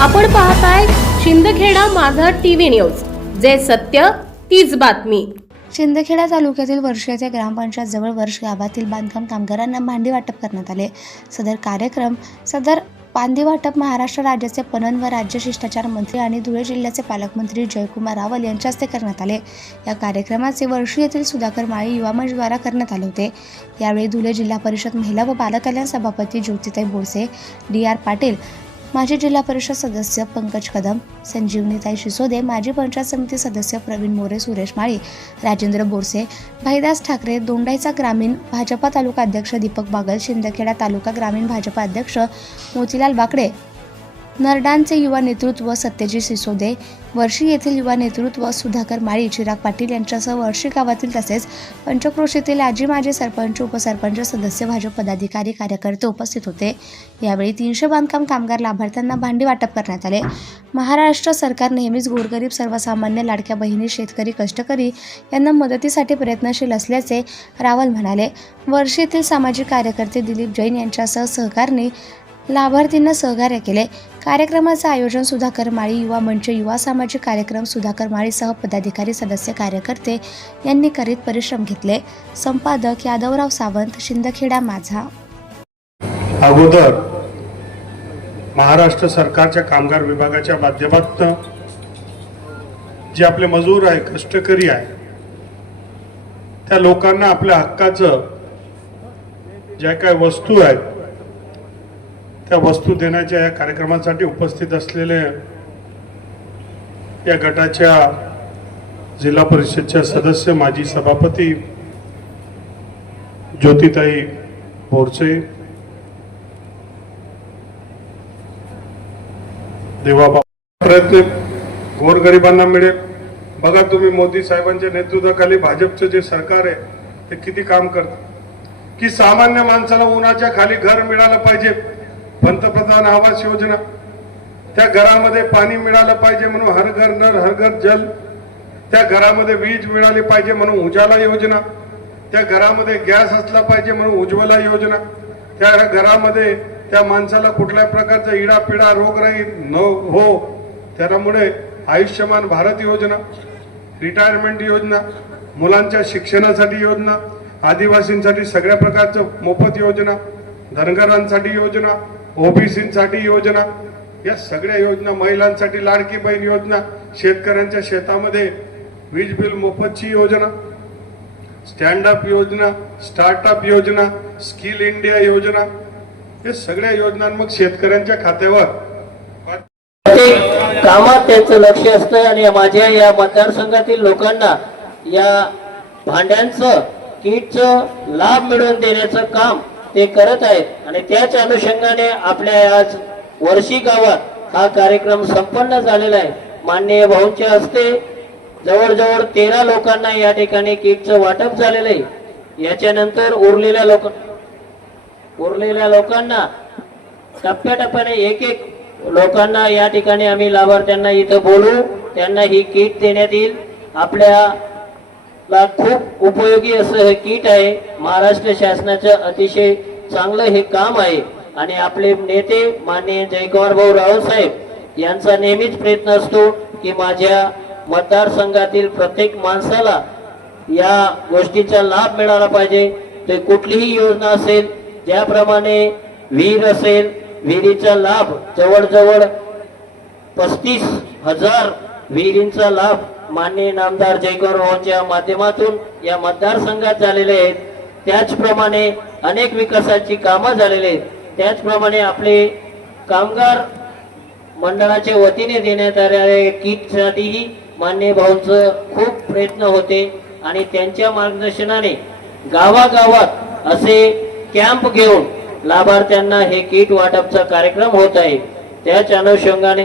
आपण पाहताय शिंदखेडा माझा टीव्ही न्यूज. जे सत्य तीच बातमी. शिंदखेडा तालुक्यातील वर्ष ग्रामपंचायत जवळ वर्ष गावातील बांधकाम कामगारांना भांडी वाटप करण्यात आले. सदर कार्यक्रम सदर पांदी वाटप महाराष्ट्र राज्याचे पणन व राज्य शिष्टाचार मंत्री आणि धुळे जिल्ह्याचे पालकमंत्री जयकुमार रावल यांच्या हस्ते करण्यात आले. या कार्यक्रमाचे वर्षी येथील सुधाकर माळी युवा मंचद्वारा करण्यात आले होते. यावेळी धुळे जिल्हा परिषद महिला व बालकल्याण सभापती ज्योतिताई बोरसे डी आर पाटील माजी जिल्हा परिषद सदस्य पंकज कदम संजीवनीताई शिसोदे माजी पंचायत समिती सदस्य प्रवीण मोरे सुरेश माळी राजेंद्र बोरसे भाईदास ठाकरे दोंडाईचा ग्रामीण भाजपा तालुका अध्यक्ष दीपक बागल शिंदखेडा तालुका ग्रामीण भाजपा अध्यक्ष मोतीलाल बाकडे नरडांचे युवा नेतृत्व सत्यजित सिसोदे वर्षी येथील युवा नेतृत्व सुधाकर माळी चिराग पाटील यांच्यासह वर्षी गावातील तसेच पंचक्रोशीतील आजी माजी सरपंच उपसरपंच सदस्य भाजप पदाधिकारी कार्यकर्ते उपस्थित होते. यावेळी तीनशे बांधकाम कामगार लाभार्थ्यांना भांडी वाटप करण्यात आले. महाराष्ट्र सरकार नेहमीच गोरगरीब सर्वसामान्य लाडक्या बहिणी शेतकरी कष्टकरी यांना मदतीसाठी प्रयत्नशील असल्याचे रावल म्हणाले. वर्षीतील सामाजिक कार्यकर्ते दिलीप जैन यांच्यासह सहकारने लाभार्थींना सहकार्य केले. कार्यक्रमाचं आयोजन सुधाकर माळी युवा मंच युवा सामाजिक कार्यक्रम सुधाकर माळीसह पदाधिकारी सदस्य कार्यकर्ते यांनी करीत परिश्रम घेतले. संपादक यादवराव सावंत शिंदखेडा माझा. अगोदर महाराष्ट्र सरकारच्या कामगार विभागाच्या माध्यमातून जे आपले मजूर आहे कष्टकरी आहे त्या लोकांना आपल्या हक्काचं ज्या काय वस्तू आहेत त्या वस्तू देण्याच्या या कार्यक्रमासाठी उपस्थित असलेले या गटाच्या जिल्हा परिषदच्या सदस्य माजी सभापती ज्योतिताई बोरचे देवाबा प्रयत्न गोरगरिबांना मिळेल. बघा तुम्ही मोदी साहेबांच्या नेतृत्वाखाली भाजपचं जे सरकार आहे ते किती काम करत. की सामान्य माणसाला उन्हाच्या खाली घर मिळालं पाहिजे. पंतप्रधान आवास योजना. त्या घरामध्ये पाणी मिळालं पाहिजे म्हणून हर घर नर हर घर जल. त्या घरामध्ये वीज मिळाली पाहिजे म्हणून उजाला योजना. त्या घरामध्ये गॅस असला पाहिजे म्हणून उज्ज्वला योजना. त्या घरामध्ये त्या माणसाला कुठल्या प्रकारचा इडापिडा रोगराई न हो त्यामुळे आयुष्यमान भारत योजना रिटायरमेंट योजना मुलांच्या शिक्षणासाठी योजना आदिवासींसाठी सगळ्या प्रकारचं मोफत योजना धनगरांसाठी योजना ओबीसीसाठी योजना या सगळ्या योजना महिलांसाठी लाडकी बहीण योजना शेतकऱ्यांच्या शेतामध्ये वीज बिल मोफतची योजना स्टँड अप योजना स्टार्टअप योजना स्किल इंडिया योजना हे सगळ्या योजना मग शेतकऱ्यांच्या खात्यावर. प्रत्येक कामात त्यांचं लक्ष असतं आणि माझ्या या मतदारसंघातील लोकांना या भांड्यांचं किटचं लाभ मिळवून देण्याचं काम ते करत आहेत. आणि त्याच अनुषंगाने आपल्या आज वर्षी गावात हा कार्यक्रम संपन्न झालेला आहे. माननीय भाऊंच्या हस्ते जवळजवळ तेरा लोकांना या ठिकाणी किटचं वाटप झालेलं आहे. याच्यानंतर उरलेल्या लोक उरलेल्या लोकांना टप्प्याटप्प्याने एक एक लोकांना या ठिकाणी आम्ही लाभार्थ्यांना इथं बोलू. त्यांना ही किट देण्यात येईल. आपल्या ला खूप उपयोगी असं हे किट आहे. महाराष्ट्र शासनाचं अतिशय चांगलं हे काम आहे. आणि आपले नेते माननीय जयकुमार भाऊ रावसाहेब यांचा नेहमीच प्रयत्न असतो की माझ्या मतदारसंघातील प्रत्येक माणसाला या गोष्टीचा लाभ मिळाला पाहिजे. ते कुठलीही योजना असेल ज्याप्रमाणे विहीर असेल विहिरीचा लाभ जवळजवळ पस्तीस हजार विहिरींचा लाभ माननीय नामदार जयगौरवांच्या माध्यमातून या मतदारसंघात झालेले आहेत. त्याचप्रमाणे अनेक विकासाची कामं झालेली आहेत. त्याचप्रमाणे आपले कामगार मंडळाच्या वतीने देण्यात आलेल्या किटसाठीही मान्य भाऊंचं खूप प्रयत्न होते आणि त्यांच्या मार्गदर्शनाने गावागावात असे कॅम्प घेऊन लाभार्थ्यांना हे किट वाटपचा कार्यक्रम होत आहे. त्याच अनुषंगाने